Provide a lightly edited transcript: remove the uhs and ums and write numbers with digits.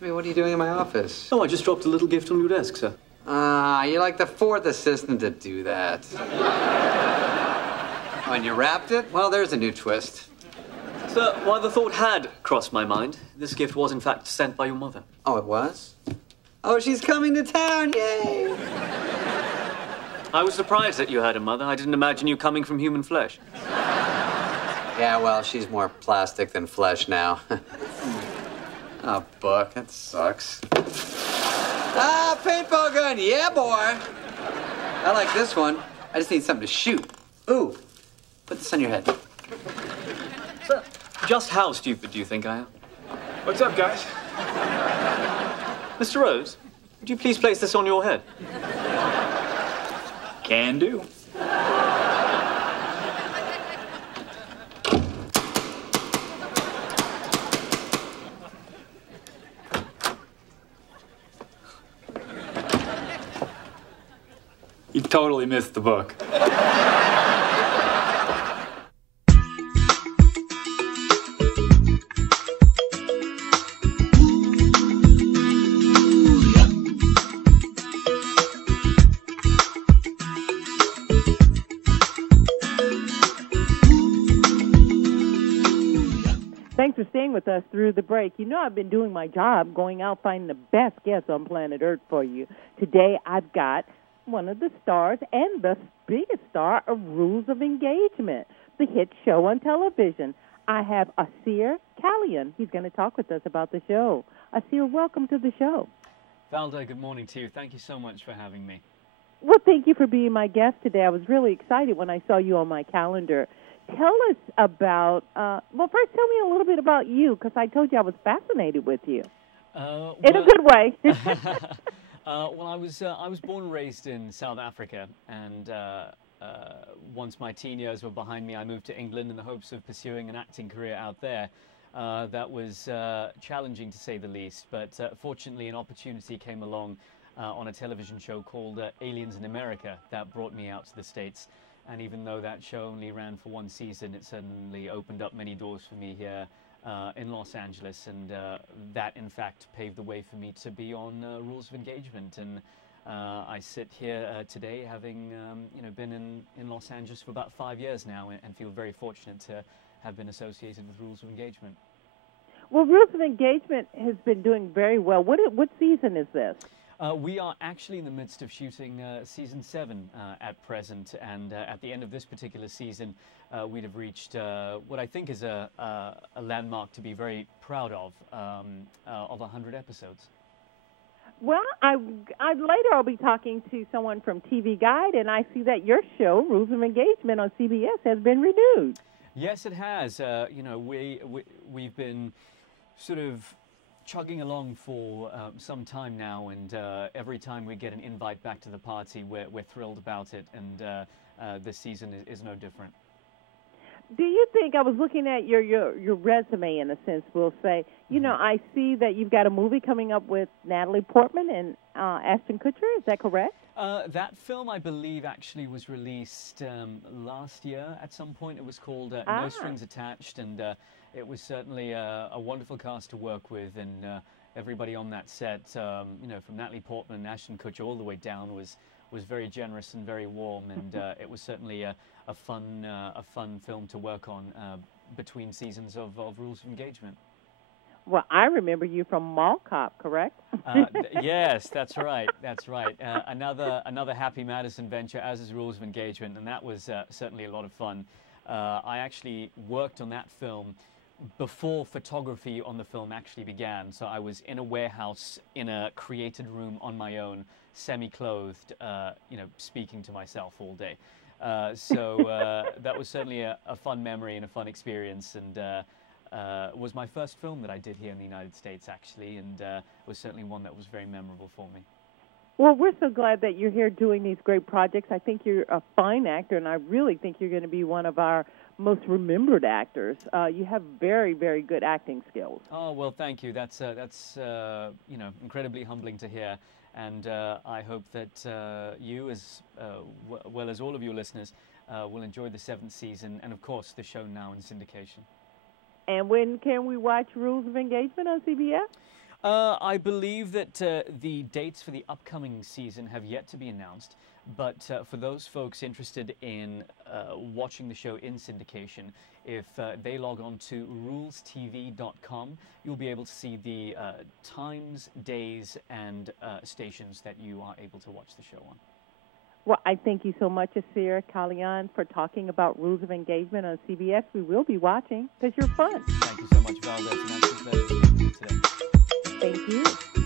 Jimmy, what are you doing in my office? Oh, I just dropped a little gift on your desk, sir. You're like the fourth assistant to do that. Oh, and you wrapped it? Well, there's a new twist. Sir, while the thought had crossed my mind, this gift was in fact sent by your mother. Oh, it was? Oh, she's coming to town, yay! I was surprised that you had a mother. I didn't imagine you coming from human flesh. Yeah, well, she's more plastic than flesh now. Oh, book, that sucks. Paintball gun, yeah, boy! I like this one. I just need something to shoot. Ooh, put this on your head. Sir, just how stupid do you think I am? What's up, guys? Mr. Rose, would you please place this on your head? Can do. You totally missed the book. Thanks for staying with us through the break. You know I've been doing my job, going out finding the best guests on planet Earth for you. Today I've got one of the stars and the biggest star of Rules of Engagement, the hit show on television. I have Adhir Kaylan. He's going to talk with us about the show. Adhir, welcome to the show. Valder, good morning to you. Thank you so much for having me. Well, thank you for being my guest today. I was really excited when I saw you on my calendar. Tell us about, first tell me a little bit about you, because I told you I was fascinated with you. In a good way. Well, I was born and raised in South Africa, and once my teen years were behind me, I moved to England in the hopes of pursuing an acting career out there. That was challenging, to say the least, but fortunately an opportunity came along on a television show called Aliens in America that brought me out to the States. And even though that show only ran for one season, it certainly opened up many doors for me here in Los Angeles, and that in fact paved the way for me to be on Rules of Engagement. And I sit here today having been in Los Angeles for about 5 years now, and feel very fortunate to have been associated with Rules of Engagement. Well, Rules of Engagement has been doing very well. What season is this? We are actually in the midst of shooting season 7 at present, and at the end of this particular season, we'd have reached what I think is a landmark to be very proud of 100 episodes. Well, later I'll be talking to someone from TV Guide, and I see that your show, Rules of Engagement on CBS, has been renewed. Yes, it has. We've been sort of chugging along for some time now, and every time we get an invite back to the party, we're thrilled about it, and this season is no different. Do you think, I was looking at your resume in a sense, we'll say, I see that you've got a movie coming up with Natalie Portman and Ashton Kutcher, is that correct? That film, I believe, actually was released last year at some point. It was called No Strings Attached, and it was certainly a wonderful cast to work with, and everybody on that set, from Natalie Portman and Ashton Kutcher all the way down was very generous and very warm, and it was certainly a fun film to work on between seasons of Rules of Engagement. Well, I remember you from Mall Cop, correct? Yes, that's right. That's right. Another Happy Madison venture, as is Rules of Engagement, and that was certainly a lot of fun. I actually worked on that film before photography on the film actually began. So I was in a warehouse in a created room on my own, semi-clothed, speaking to myself all day. So that was certainly a fun memory and a fun experience, and was my first film that I did here in the United States, actually, and was certainly one that was very memorable for me. Well, we're so glad that you're here doing these great projects. I think you're a fine actor, and I really think you're going to be one of our most remembered actors. You have very, very good acting skills. Oh, well, thank you. That's incredibly humbling to hear. And I hope that you, as well as all of your listeners, will enjoy the 7th season and, of course, the show now in syndication. And when can we watch Rules of Engagement on CBS? I believe that the dates for the upcoming season have yet to be announced, but for those folks interested in watching the show in syndication, if they log on to rulestv.com, you'll be able to see the times, days, and stations that you are able to watch the show on. Well, I thank you so much, Adhir Kaylan, for talking about Rules of Engagement on CBS. We will be watching because you're fun. Thank you so much, Valder. It's an absolute pleasure to speak to you today. Thank you.